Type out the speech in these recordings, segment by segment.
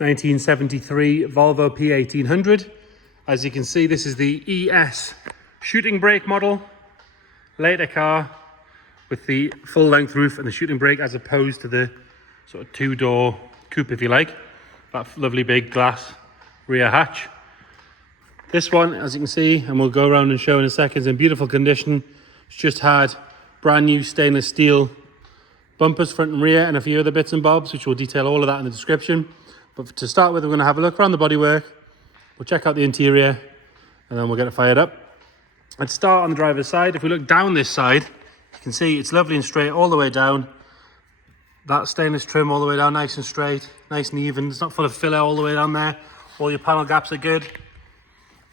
1973 Volvo P1800. As you can see, this is the ES shooting brake model. Later car with the full length roof and the shooting brake, as opposed to the sort of two-door coupe, if you like. That lovely big glass rear hatch. This one, as you can see, and we'll go around and show in a second, is in beautiful condition. It's just had brand new stainless steel bumpers front and rear and a few other bits and bobs, which we'll detail all of that in the description. But to start with, we're going to have a look around the bodywork. We'll check out the interior and then we'll get it fired up. Let's start on the driver's side. If we look down this side, you can see it's lovely and straight all the way down. That stainless trim all the way down, nice and straight, nice and even. It's not full of filler all the way down there. All your panel gaps are good.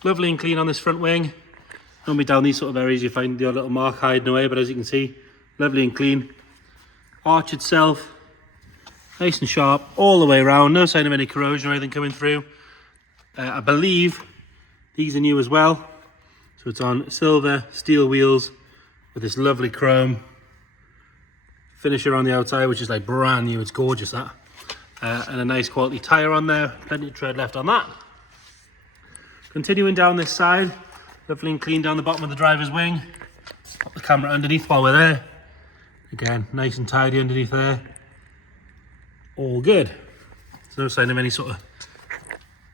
Lovely and clean on this front wing. Normally down these sort of areas you find the odd little mark hiding away, but as you can see, lovely and clean. Arch itself, nice and sharp all the way around. No sign of any corrosion or anything coming through. I believe these are new as well. So it's on silver steel wheels with this lovely chrome finish around the outside, which is like brand new. It's gorgeous, that. And a nice quality tyre on there. Plenty of tread left on that. Continuing down this side, lovely and clean down the bottom of the driver's wing. Pop the camera underneath while we're there. Again, nice and tidy underneath there. All good. There's no sign of any sort of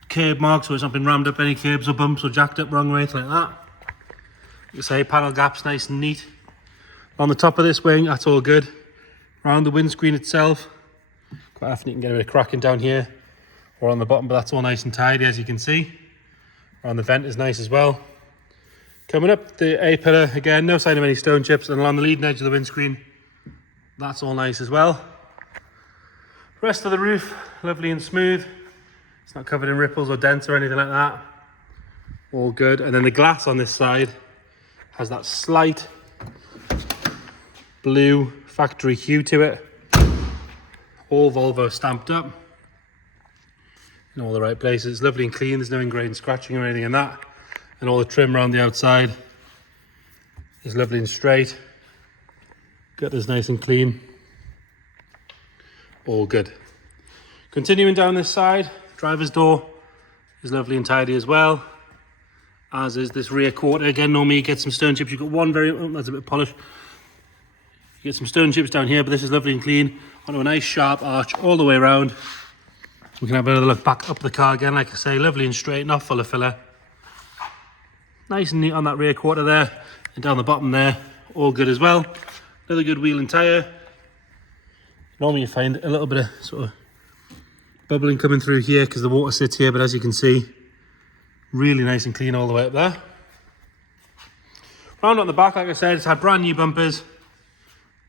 curb marks, or it's not been rammed up any curbs or bumps or jacked up wrong way, anything like that. You say panel gaps nice and neat. On the top of this wing, that's all good. Around the windscreen itself, quite often you can get a bit of cracking down here or on the bottom, but that's all nice and tidy, as you can see. Around the vent is nice as well. Coming up the A-pillar, again, no sign of any stone chips, and along the leading edge of the windscreen, that's all nice as well. Rest of the roof, lovely and smooth. It's not covered in ripples or dents or anything like that. All good. And then the glass on this side has that slight blue factory hue to it. All Volvo stamped up in all the right places. It's lovely and clean. There's no ingrained scratching or anything in that. And all the trim around the outside is lovely and straight. Gutters nice and clean. All good. Continuing down this side, driver's door is lovely and tidy as well, as is this rear quarter. Again, normally you get some stone chips. You've got one very, that's a bit polished. You get some stone chips down here, but this is lovely and clean. Onto a nice sharp arch all the way around. We can have another look back up the car again, like I say, lovely and straight, not full of filler. Nice and neat on that rear quarter there, and down the bottom there, all good as well. Another good wheel and tyre. Normally you find a little bit of sort of bubbling coming through here because the water sits here, but as you can see, really nice and clean all the way up there. Round on the back, like I said, it's had brand new bumpers,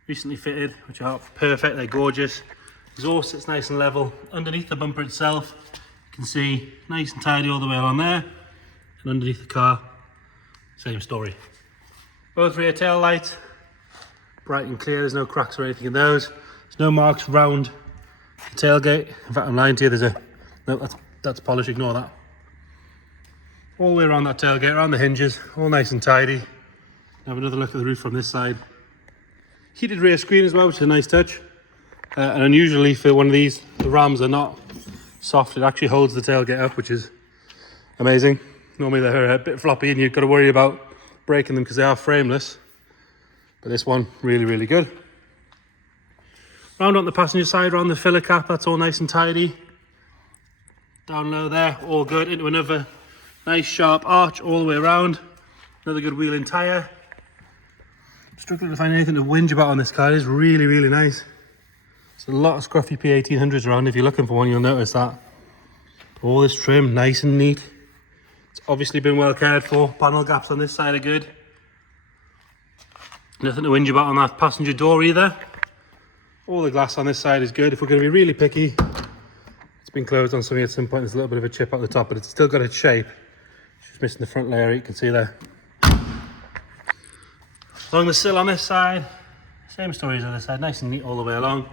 recently fitted, which are perfect, they're gorgeous. Exhaust sits nice and level. Underneath the bumper itself, you can see nice and tidy all the way along there. And underneath the car, same story. Both rear tail lights, bright and clear, there's no cracks or anything in those. There's no marks round the tailgate. In fact, I'm lying to you, there's a, no, that's polish, ignore that. All the way around that tailgate, around the hinges, all nice and tidy. Have another look at the roof from this side. Heated rear screen as well, which is a nice touch. And unusually for one of these, the rams are not soft. It actually holds the tailgate up, which is amazing. Normally they're a bit floppy and you've got to worry about breaking them because they are frameless. But this one, really, really good. Round on the passenger side, around the filler cap, that's all nice and tidy. Down low there, all good. Into another nice sharp arch all the way around. Another good wheel and tyre. Struggling to find anything to whinge about on this car. It is really, really nice. There's a lot of scruffy P1800s around. If you're looking for one, you'll notice that. All this trim, nice and neat. It's obviously been well cared for. Panel gaps on this side are good. Nothing to whinge about on that passenger door either. All the glass on this side is good. If we're going to be really picky, it's been closed on something at some point. There's a little bit of a chip at the top, but it's still got its shape. Just missing the front layer, you can see there. Along the sill on this side, same story as on this side, nice and neat all the way along.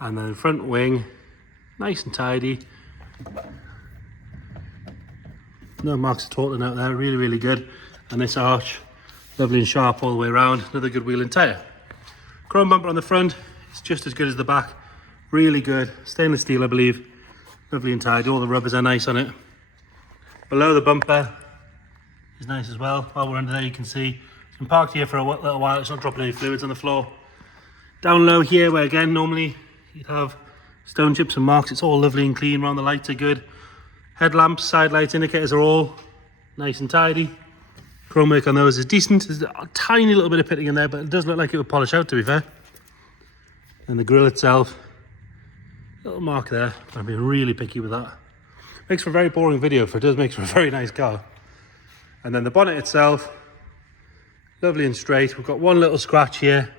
And then front wing, nice and tidy. No marks at all to note there, really, really good. And this arch, lovely and sharp all the way around. Another good wheel and tyre. Chrome bumper on the front, it's just as good as the back. Really good, stainless steel I believe. Lovely and tidy, all the rubbers are nice on it. Below the bumper is nice as well. While we're under there, you can see it's been parked here for a little while. It's not dropping any fluids on the floor. Down low here, where again normally you'd have stone chips and marks, it's all lovely and clean around. The lights are good. Headlamps, side lights, indicators are all nice and tidy. Chrome work on those is decent. There's a tiny little bit of pitting in there, but it does look like it would polish out, to be fair. And the grille itself, little mark there. I've been really picky with that. Makes for a very boring video, but it does make for a very nice car. And then the bonnet itself, lovely and straight. We've got one little scratch here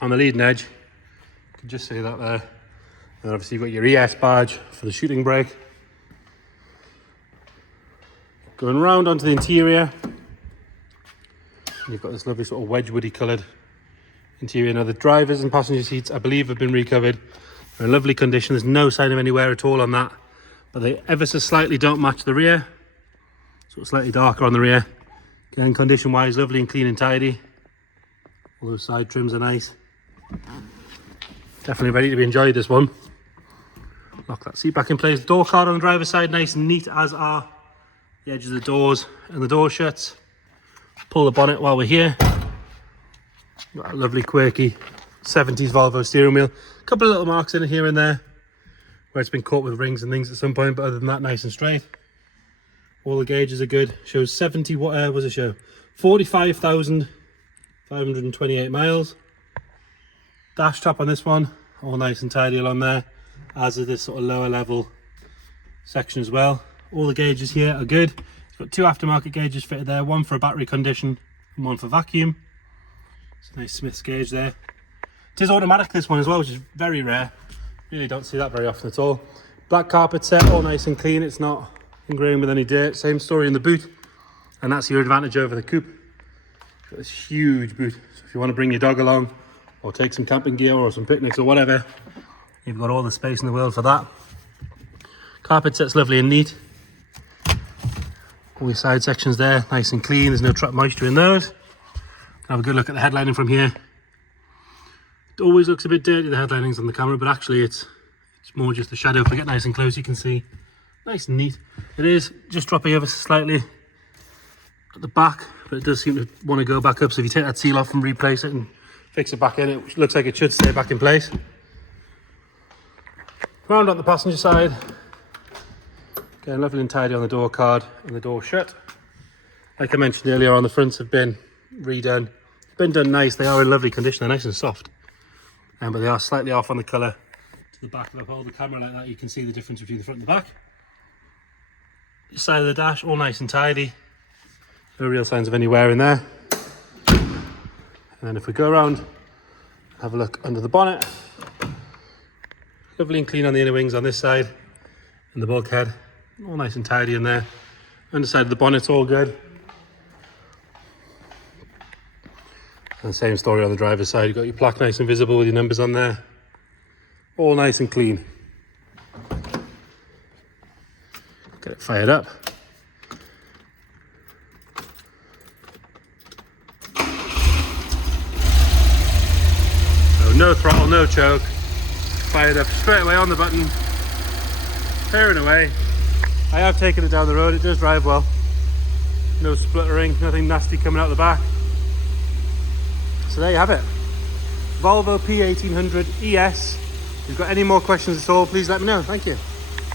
on the leading edge. You can just see that there. And obviously you've got your ES badge for the shooting brake. Going round onto the interior, you've got this lovely sort of Wedgwoody coloured interior. Now the drivers and passenger seats, I believe, have been recovered. They're in lovely condition. There's no sign of any wear at all on that, but they ever so slightly don't match the rear. Sort of slightly darker on the rear. Again, condition wise, lovely and clean and tidy. All those side trims are nice. Definitely ready to be enjoyed, this one. Lock that seat back in place. Door card on the driver's side, nice and neat, as are the edges of the doors and the door shuts. Pull the bonnet while we're here. Got a lovely quirky 70s Volvo steering wheel. A couple of little marks in it here and there where it's been caught with rings and things at some point, but other than that, nice and straight. All the gauges are good. Shows 70, what was it show? 45,528 miles. Dash top on this one, all nice and tidy along there, as is this sort of lower level section as well. All the gauges here are good. It's got two aftermarket gauges fitted there, one for a battery condition and one for vacuum. It's a nice Smith's gauge there. It is automatic, this one as well, which is very rare. Really don't see that very often at all. Black carpet set, all nice and clean. It's not ingrained with any dirt. Same story in the boot, and that's your advantage over the coupe. Got this huge boot, so if you want to bring your dog along or take some camping gear or some picnics or whatever, you've got all the space in the world for that. Carpet set's lovely and neat. All the side sections there, nice and clean. There's no trapped moisture in those. Have a good look at the headlining from here. It always looks a bit dirty, the headlinings on the camera, but actually it's more just the shadow. If we get nice and close, you can see nice and neat. It is just dropping ever so slightly at the back, but it does seem to want to go back up. So if you take that seal off and replace it and fix it back in, it looks like it should stay back in place. Round on the passenger side, again, lovely and tidy on the door card and the door shut. Like I mentioned earlier on, the fronts have been redone. It's been done nice. They are in lovely condition. They're nice and soft, but they are slightly off on the colour to the back. If I hold the camera like that, you can see the difference between the front and the back. This side of the dash, all nice and tidy. No real signs of any wear in there. And then if we go around and have a look under the bonnet, lovely and clean on the inner wings on this side and the bulkhead, all nice and tidy in there. Underside of the bonnet's all good. And the same story on the driver's side. You've got your plaque nice and visible with your numbers on there. All nice and clean. Get it fired up. So no throttle, no choke. Fired up straight away on the button. Tearing away. I have taken it down the road. It does drive well. No spluttering, nothing nasty coming out the back. So there you have it. Volvo P1800 ES. If you've got any more questions at all, please let me know. Thank you.